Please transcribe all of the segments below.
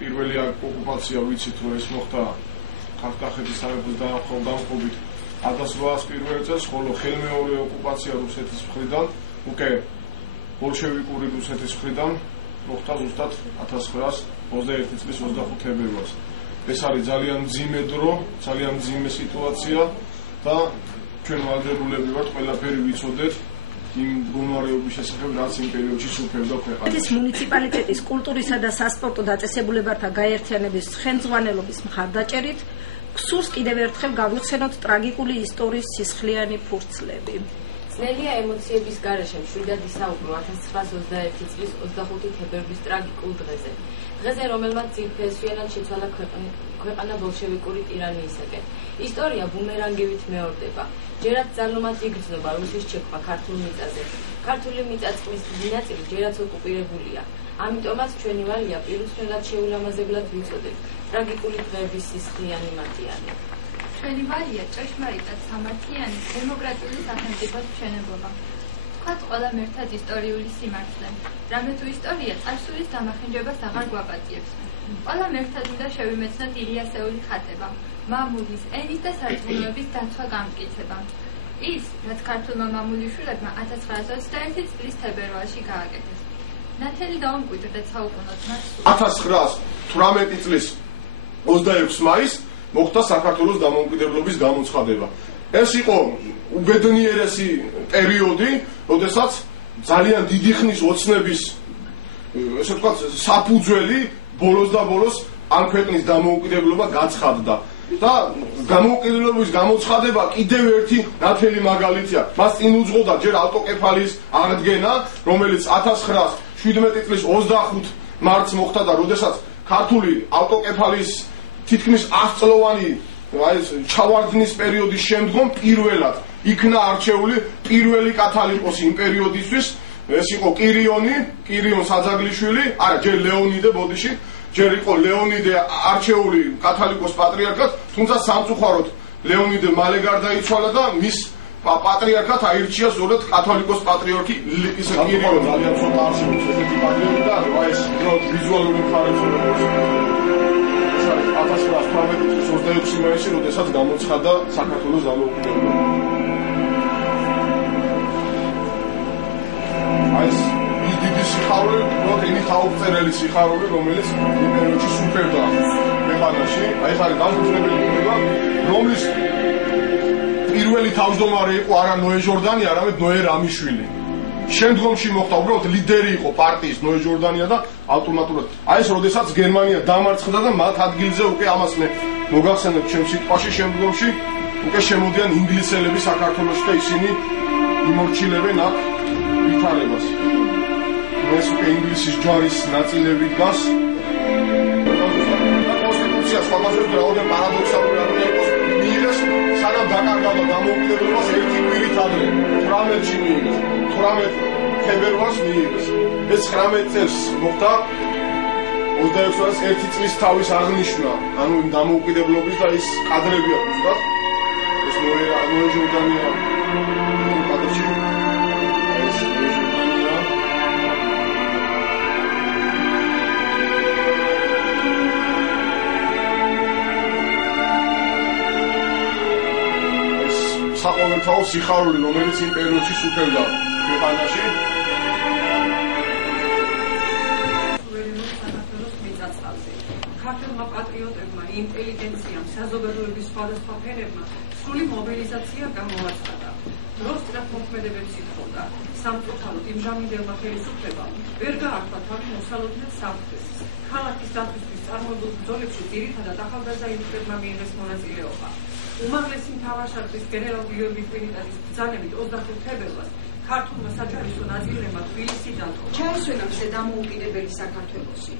პირველი ოკუპაცია ვიცით, რომ ეს მოხდა ქართლ-კახეთის სამეფოს დამხობით 1801 წელს, ხოლო ხელმეორე ოკუპაცია რუსეთის მხრიდან, უკვე ბოლშევიკური რუსეთის მხრიდან მოხდა ზუსტად 1921 წლის 25 თებერვალს. ეს არის ძალიან მძიმე დრო, ძალიან მძიმე სიტუაცია და ჩვენ ვალდებულები ვართ ყველაფერი ვიცოდეთ იმ მდგომარეობის შესახებ, რაც იმ პერიოდში სუფევდა ქვეყანაში. ეს მუნიციპალიტეტის კულტურისა და სასპორტო დაწესებულებათა გაერთიანების ხელმძღვანელობის მხარდაჭერით გსურს კიდევ ერთხელ გავიხსენოთ ტრაგიკული ისტორიის სისხლიანი ფურცლები. ძნელია ემოციების გარეშე მშვიდად ისაუბრო 1921 წლის 25 თებერვლის ტრაგიკულ დღეზე. დღეზე, რომელმაც ძირფესვიანად შეცვალა ქვეყანა ბოლშევიკური ტირანიისაკენ. ისტორია ბუმერანგივით მეორდება. ჯერაც ძალომაც იგრძნობა რუსის ჩექვა ქართულ მიწაზე. ქართული მიწა-წყლის დიდი ნაწილი ჯერაც ოკუპირებულია. ამიტომაც ჩვენი ვალია პირუსნელად შეულამაზებლად ვიცოდეთ ტრაგიკული დღეების სისხლიანი მატიანე. ჩვენი ვალია ჭეშმარიტად სამართლიანი დემოკრატიული სახელმწიფოს მშენებლობა. თქვათ ყველამ ერთად ისტორიული სიმართლე, რამე თუ ისტორია წარსულის დამახინჯებას აღარ გვაპატიებს. ყველამ ერთად უნდა შევიმეცნოთ ილიასეული ხატება, მამულის, ენის და სარწმუნოების დაცვა გამტკიცება. ის, რაც ქართულმა მამულიშვილებმა 1921 წლის თებერვალში გააკეთეს. ნათელი დაუმკვიდრდეთ საუკუნოდ მას. 1918 წლის 26 მაისს მოხდა საქართველოს დამოუკიდებლობის გამოცხადება. ეს იყო უბედნიერესი პერიოდი, როდესაც ძალიან დიდი ხნის ოცნების, ესე ვთქვათ, საფუძველი ბოლოს და ბოლოს ამ ქვეყნის დამოუკიდებლობა გაცხადდა. და დამოუკიდებლობის გამოცხადება კიდევ ერთი ნათელი მაგალითია. მას წინ უძღოდა ჯერ ავტოკეფალიის აღდგენა, რომელიც 1917 წლის 25 მარტს მოხდა და როდესაც ქართული ავტოკეფალიის თითქმის 100 წლოვანი ჩავარდნის პერიოდის შემდგომ პირველად იქნა არჩეული პირველი კათალიკოსი იმ პერიოდისთვის. ეს იყო კირიონ საძაგლიშვილი, არა, ჯერ ლეონიდე ბოდიში, ჯერ იყო ლეონიდე არჩეული კათალიკოს პატრიარქად, თუმცა სამწუხაროდ ლეონიდე მალე გარდაიცვალა და მის პატრიარქად აირჩია ზოგადად კათოლიკოს პატრიარქი ისე კირიონ. ძალიან ცოტა არსებობს ესეთი პატრიარქი და ეს უბრალოდ ვიზუალური მხარეც არის. 1918 წლის 26 მაისში, როდესაც გამოცხადა საქართველოს დამოუკიდებლობა. ეს დიდი სიხარული, მოდენი თავწერელი სიხარული, რომელიც იმ პერიოდში სუფევდა ქვეყანაში. ეს არის დამფუძნებელი პირობა, რომლის პირველი თავმჯდომარე იყო არა ნოე ჟორდანია, არამედ ნოე რამიშვილი. შემდგომში მოხდა უბრალოდ ლიდერი იყო პარტიის ნოე ჟორდანია და ავტომატურად ეს როდესაც გერმანია დამარცხდა და მათ ადგილზე უკვე ამას მე მოგახსენებ ჩემ სიტყვაში შემდგომში უკვე შემოდიან ინგლისელები საქართველოში და ისინი იმორჩილებენ აქ ვითარებას. ეს უკვე ინგლისის ჯვარის ნაწილები დგას. კონსტიტუცია სხვადასხვა რაოდენ პარადოქსალური არის მიიღეს სანამ დაკარგავდა დამოუკიდებლობას ერთი კვირით ადრე 18-ში მიიღეს. 18 თებერვალს მიიღეს. ეს 19 წელს მოხდა 26 წელს ერთი წლის თავის აღნიშვნა, ანუ იმ დამოუკიდებლობის და ის კადრებია ზუსტად. ეს ნოე ჟორდანია კადრში. ეს ნოე ჟორდანია. ეს საყოველთაო სიხარული, რომელიც იმ პერიოდში სუფევდა ქვეყანაში. ქართულმა პატრიოტებმა, ინტელიგენციამ, საზოგადოების სხვადასხვა ფერებმა სრული მობილიზაცია გამოაცხადა. დროს სწრაფ მოქმედებებს ითხოვდა. სამწუხაროდ იმჟამინდელმა ხელისუფლებამ ვერ გაართვა თავი მოსალოდნელ საფრთხეს. ქალაქის დაცვისთვის წარმოებულ ბრძოლებში ძირითადად ახალგაზრდა ინგლისელებმა მიიღეს მონაწილეობა. უმაღლესი მთავარშტატის გენერალ გიორგი კვირინტაძის ბრძანებით 25 თებერვალს ქართულმა საჯარისო ნაწილებმა თბილისი დატოვა. ჩაესვენავსე დამოუკიდებელი საქართველოში.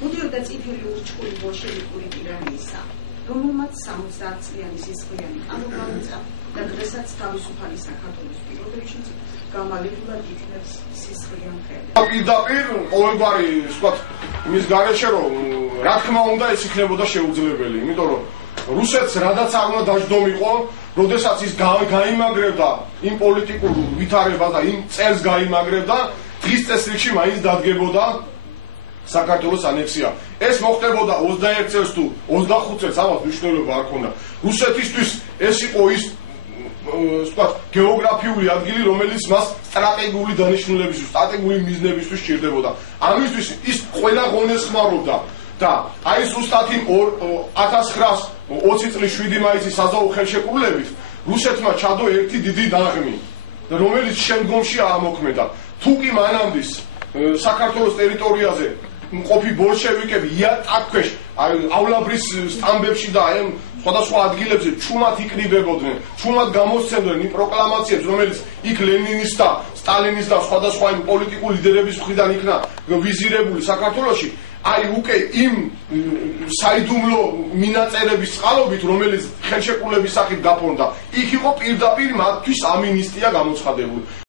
მუდიოდა წითელი ურჩხული ბოლშევიკური ტირანიისა, რომელმაც 70 წლიანი სისხლიანი კანო გამიწა და დღესაც თავისუფალი საქართველოს პირობებში გამალებული იქნებს სისხლიან ხელს. პირდაპირ ყოველგვარი ვთქვათ იმის გარეშე რომ რა თქმა უნდა ეს იქნებოდა შეუძლებელი, იმიტომ რომ რუსეთს რადაც არ უნდა დაждდომიყო, როდესაც ის გაიმაგრებდა იმ პოლიტიკურ ვითარებას და იმ წელს გაიმაგრებდა, დღის წესრიგში მაინც დადგებოდა საქართველოს ანექსია. ეს მოხდებოდა 21 წელს თუ 25 წელს, ამას მნიშვნელობა არ ქონდა. რუსეთისთვის ეს იყო ის ვთქვათ, გეოგრაფიული ადგილი, რომელიც მას სტრატეგიული დანიშნულებისთვის, სტრატეგიული მიზნებისთვის სჭირდებოდა. ამისთვის ის ყველა ღონეს ხმარობდა და აი ზუსტად იმ 1920 წლის 7 მაისის საზავო ხელშეკრულებით რუსეთმა ჩადო ერთი დიდი დაღმი, რომელიც შემდგომში აამოქმედა. თუ კი მანამდის საქართველოს ტერიტორიაზე მყოფი ბოლშევიკები იატაკქვეშ,ავლაბრის სტამბებში და აი სხვადასხვა ადგილებზე ჩუმად იკრიბებოდნენ, ჩუმად გამოსცემდნენ იმ პროკლამაციებს, რომელიც იქ ლენინის და სტალინის და სხვადასხვა იმ პოლიტიკურ ლიდერების მხრიდან იქნა ვიზირებული საქართველოში, აი უკვე იმ საიდუმლო მინაწერების წყალობით, რომელიც ხელშეკრულების სახით გაფორმდა, იქ იყო პირდაპირ მათთვის ამინისტია გამოცხადებული.